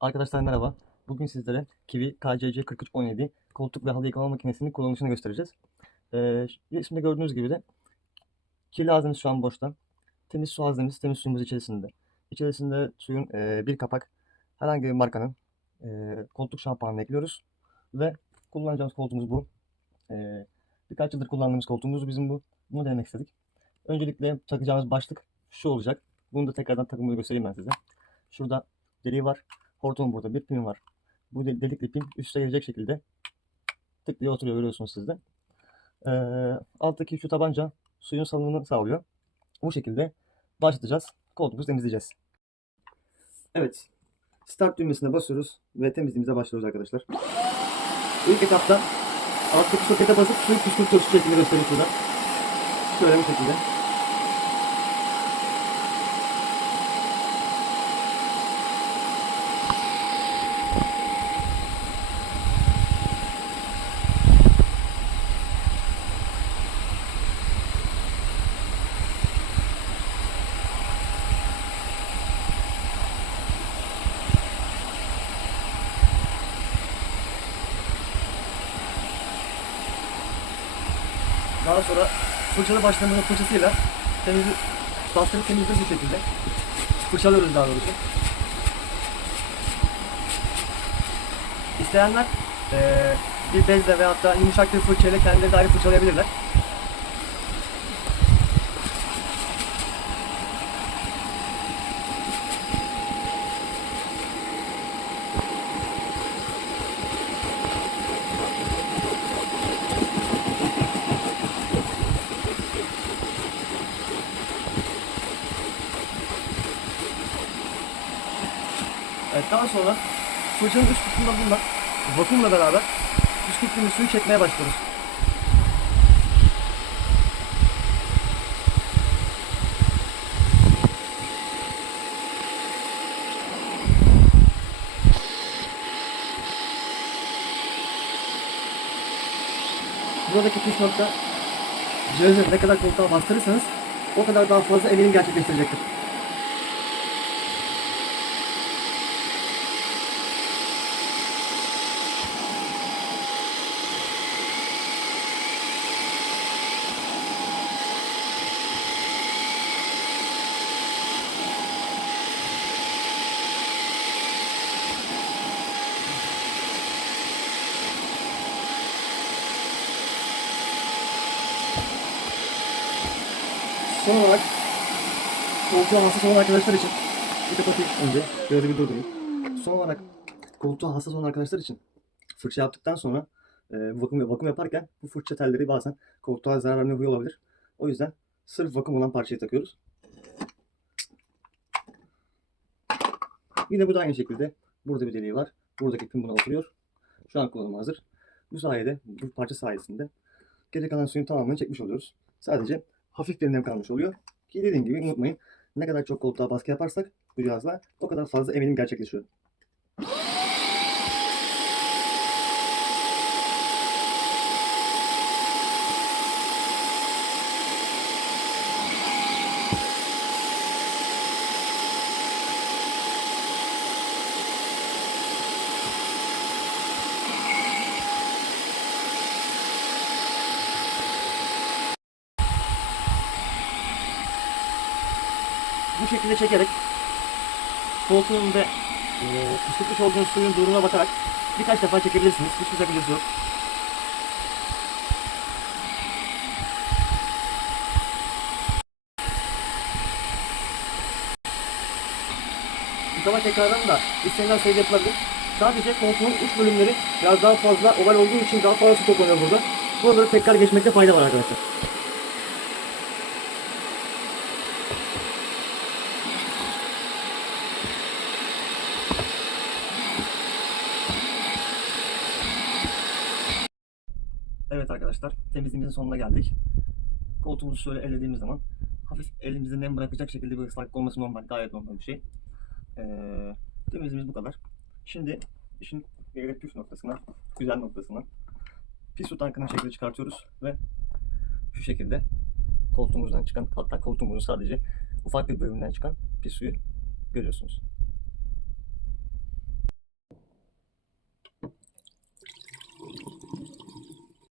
Arkadaşlar merhaba. Bugün sizlere Kiwi KCC 4317 koltuk ve halı yıkama makinesinin kullanışını göstereceğiz. Ee, resimde gördüğünüz gibi de kirli haznemiz şu an boşta. Temiz su haznemiz, temiz suyumuz içerisinde. İçerisinde suyun e, bir kapak herhangi bir markanın e, koltuk şampuanını ekliyoruz. Ve kullanacağımız koltuğumuz bu. E, birkaç yıldır kullandığımız koltuğumuz bizim bu. Bunu denemek istedik. Öncelikle takacağımız başlık şu olacak. Bunu da tekrardan takımını göstereyim ben size. Şurada deliği var. Hortum burada. Bir pin var. Bu de- delikli pin üste gelecek şekilde tık diye oturuyor görüyorsunuz siz de. Ee, alttaki şu tabanca suyun salınımını sağlıyor. Bu şekilde başlatacağız. Koltuğumuzu temizleyeceğiz. Evet. Start düğmesine basıyoruz ve temizliğimize başlıyoruz arkadaşlar. İlk etapta alttaki sokete basıp suyu püskürtüyoruz. Şu şekilde göstereyim şurada. Şöyle bu şekilde. Daha sonra fırçalı başlamının fırçasıyla temizi, bastırıp temizliyoruz bu şekilde. Fırçalıyoruz daha doğrusu. İsteyenler eee bir bezle veyahut da yumuşak bir fırçayla kendileri ayrı fırçalayabilirler. Evet, daha sonra fırçanın üst kısmında bulunan vakumla beraber püskürttüğümüz suyu çekmeye başlıyoruz. Buradaki püf nokta cihazı ne kadar koltuğa bastırırsanız o kadar daha fazla eminim gerçekleştirecektir. Son olarak koltuğa hassas olan arkadaşlar için bir kapatayım önce. Biraz bir durdurayım. Son olarak koltuğa hassas olan arkadaşlar için fırça yaptıktan sonra e, vakum, vakum yaparken bu fırça telleri bazen koltuğa zarar verme huyu olabilir. O yüzden sırf vakum olan parçayı takıyoruz. Yine bu da aynı şekilde. Burada bir deliği var. Buradaki pin buna oturuyor. Şu an kullanıma hazır. Bu sayede, bu parça sayesinde geri kalan suyun tamamını çekmiş oluyoruz. Sadece hafif bir nem kalmış oluyor. Ki dediğim gibi unutmayın ne kadar çok koltuğa baskı yaparsak bu cihazla o kadar fazla eminim gerçekleşiyor. Bu şekilde çekerek koltuğun ve e, püskürtmüş olduğunuz suyun durumuna bakarak birkaç defa çekebilirsiniz. Yok. Yıkama tekrardan da istenilen sayıda yapılabilir. Sadece koltuğun uç bölümleri biraz daha fazla oval olduğu için daha fazla su toplanıyor burada. Buraları tekrar geçmekte fayda var arkadaşlar. Evet arkadaşlar temizliğimizin sonuna geldik. Koltuğumuzu şöyle ellediğimiz zaman hafif elimizde nem bırakacak şekilde bir ıslaklık olması normal. Gayet normal bir şey. Ee, temizliğimiz bu kadar. Şimdi işin geri püf noktasına, güzel noktasına pis su tankının şekilde çıkartıyoruz ve şu şekilde koltuğumuzdan çıkan hatta koltuğumuzun sadece ufak bir bölümünden çıkan pis suyu görüyorsunuz.